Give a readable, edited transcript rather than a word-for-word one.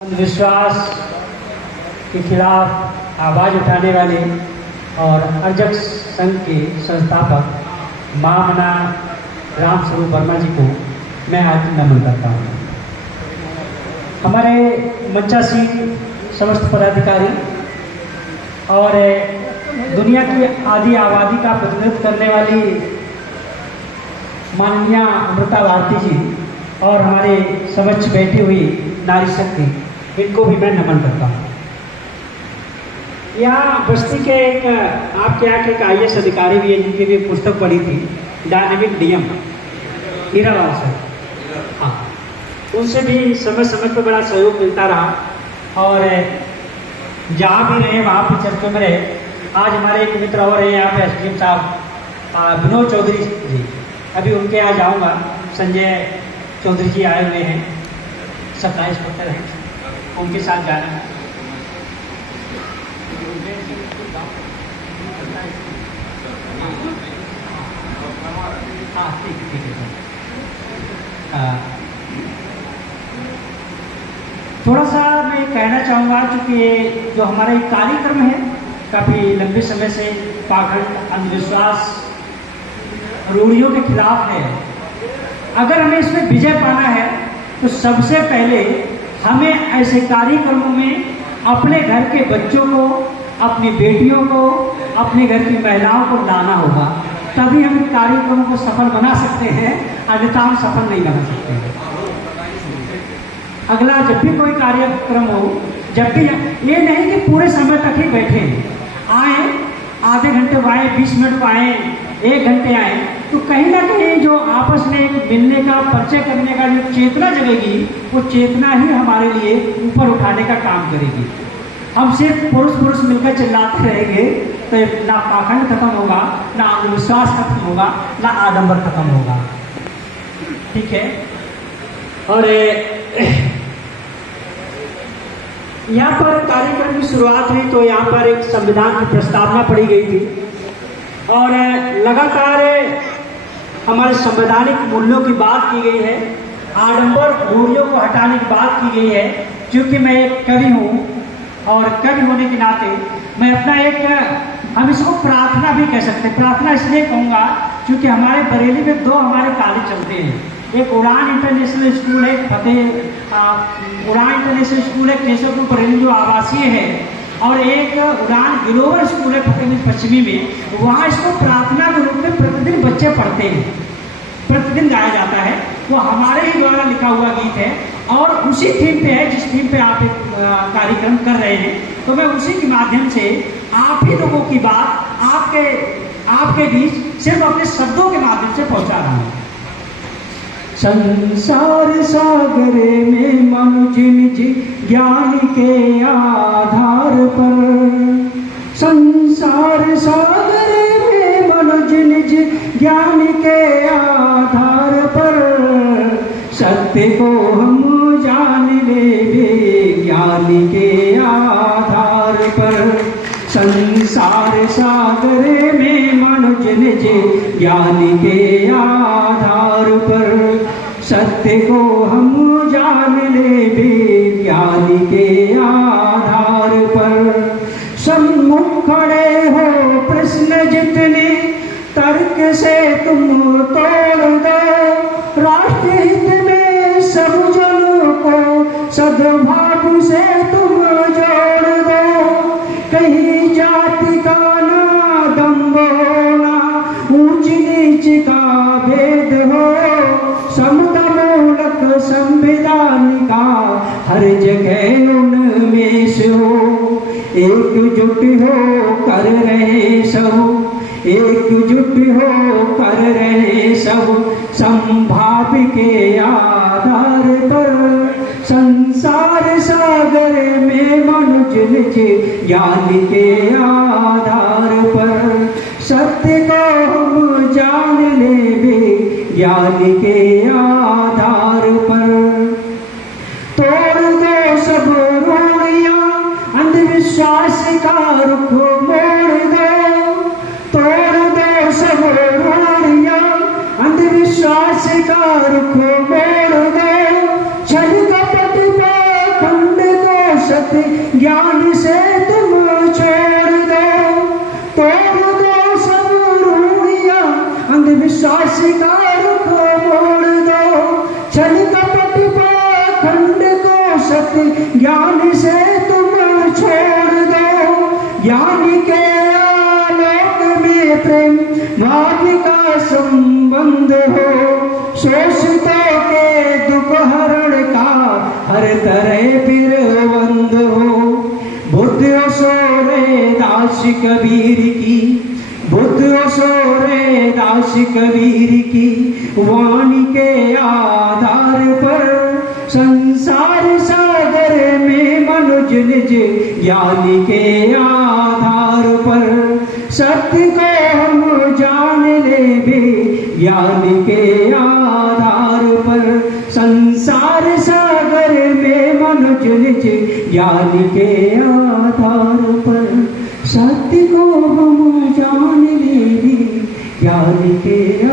अंधविश्वास के खिलाफ आवाज़ उठाने वाले और अर्जक संघ के संस्थापक महामना रामस्वरूप वर्मा जी को मैं आज नमन करता हूँ। हमारे मंचासीन समस्त पदाधिकारी और दुनिया की आधी आबादी का प्रतिनिधित्व करने वाली माननीय अमृता भारती जी और हमारे समक्ष बैठी हुई नारी शक्ति, इनको भी मैं नमन करता हूँ। यहाँ बस्ती के एक आपके यहाँ के एक IAS अधिकारी भी है जिनकी भी पुस्तक पढ़ी थी, डायनेमिक डीएम हीरालाल सर। हाँ, उनसे भी समय समय पर बड़ा सहयोग मिलता रहा और जहाँ भी रहे वहाँ पर चर्चा में रहे। आज हमारे एक मित्र और हैं यहाँ पे SDM साहब विनोद चौधरी जी, अभी उनके यहाँ जाऊँगा। संजय चौधरी जी आए हुए हैं, सप्लाई इंस्पेक्टर हैं, उनके साथ जाना है। हाँ ठीक है। थोड़ा सा मैं कहना चाहूँगा, क्योंकि जो हमारा एक कार्यक्रम है काफ़ी लंबे समय से पाखंड, अंधविश्वास, रूढ़ियों के खिलाफ है। अगर हमें इसमें विजय पाना है तो सबसे पहले हमें ऐसे कार्यक्रमों में अपने घर के बच्चों को, अपनी बेटियों को, अपने घर की महिलाओं को लाना होगा, तभी हम कार्यक्रमों को सफल बना सकते हैं, अन्यथा हम सफल नहीं बना सकते हैं। अगला जब भी कोई कार्यक्रम हो, जब भी ये नहीं कि पूरे समय तक ही बैठे आए, आधे घंटे को आए, 20 मिनट को आए, 1 घंटे आए, तो कहीं ना कहीं जो आपस में एक मिलने का, परिचय करने का जो चेतना जगेगी, वो चेतना ही हमारे लिए ऊपर उठाने का काम करेगी। हम सिर्फ पुरुष मिलकर चिल्लाते रहेंगे तो ना पाखंड खत्म होगा, ना अंधविश्वास खत्म होगा, ना आडंबर खत्म होगा। ठीक है। और यहाँ पर कार्यक्रम की शुरुआत हुई तो यहाँ पर एक संविधान की प्रस्तावना पढ़ी गई थी और लगातार हमारे संवैधानिक मूल्यों की बात की गई है, आडंबर रूढ़ियों को हटाने की बात की गई है। क्योंकि मैं एक कवि हूँ और कवि होने के नाते मैं अपना एक, हम इसको प्रार्थना भी कह सकते हैं, प्रार्थना इसलिए कहूँगा क्योंकि हमारे बरेली में 2 हमारे कॉलेज चलते हैं। एक उड़ान इंटरनेशनल स्कूल है, उड़ान इंटरनेशनल स्कूल है केशवपुर बरेली जो आवासीय है, और एक उड़ान ग्लोबल स्कूल है फतेहपुर पश्चिमी में। वहाँ इसको प्रार्थना के रूप में प्रतिदिन बच्चे पढ़ते हैं, प्रतिदिन गाया जाता है। वो हमारे ही द्वारा लिखा हुआ गीत है और उसी थीम पे है जिस थीम पे आप एक कार्यक्रम कर रहे हैं। तो मैं उसी के माध्यम से आप ही लोगों की बात आपके बीच सिर्फ अपने शब्दों के माध्यम से पहुँचा रहा हूँ। संसार सागरे में मनुज निज ज्ञान के आधार पर, संसार सागरे में मनुज निज ज्ञान के आधार पर, सत्य को हम जान ले ज्ञान के आधार पर। संसार सागरे में मनुज निज ज्ञान के आधार पर, सत्य को हम जान ले ज्ञान के आधार पर। सम्मुख खड़े हो प्रश्न जितने, तर्क से तुम तोड़ दो, राष्ट्रहित में सब जनों को सद्भाव से तुम जोड़ दो। कहीं जाति का ना दंभ हो, ना ऊंच नीच का भेद हो, समतामूलक संविधान का हर जगह उन्मेष हो। एकजुट हो कर रहे सब, एकजुट हो कर रहे सब, संभाव के आधार पर। संसार सागर में मनुज निज ज्ञान के आधार पर, सत्य को हम जान ले ज्ञान के आधार पर। तोड़ दो सब रूढ़ियाँ, अंधविश्वास का रुख मोड़ दो, तोड़ दो सब रूढ़ियाँ, अंधविश्वास का रुख मोड़ दो। छल कपट पाखंड सत्य ज्ञान से तुम छोड़ दो, तोड़ दो सब रूढ़ियां, अंधविश्वास का रुख मोड़ दो, छल कपट पाखंड को सत्य ज्ञान से तुम छोड़ दो। ज्ञान के आलोक में प्रेम भाग्य का संबंध हो, शोषितों के दुख हरण का हर तरह फिर बंद हो। बुद्ध सोरे दास कबीर की, बुद्ध सोरे दास कबीर की वाणी के आधार पर संसार सागर में मनुज निज ज्ञान के आधार पर सत्य को हम जान ले भी ज्ञान के आधार पर संसार सागर में मनुज निज ज्ञान के आधार पर सत्य को हम जान ले भी ज्ञान के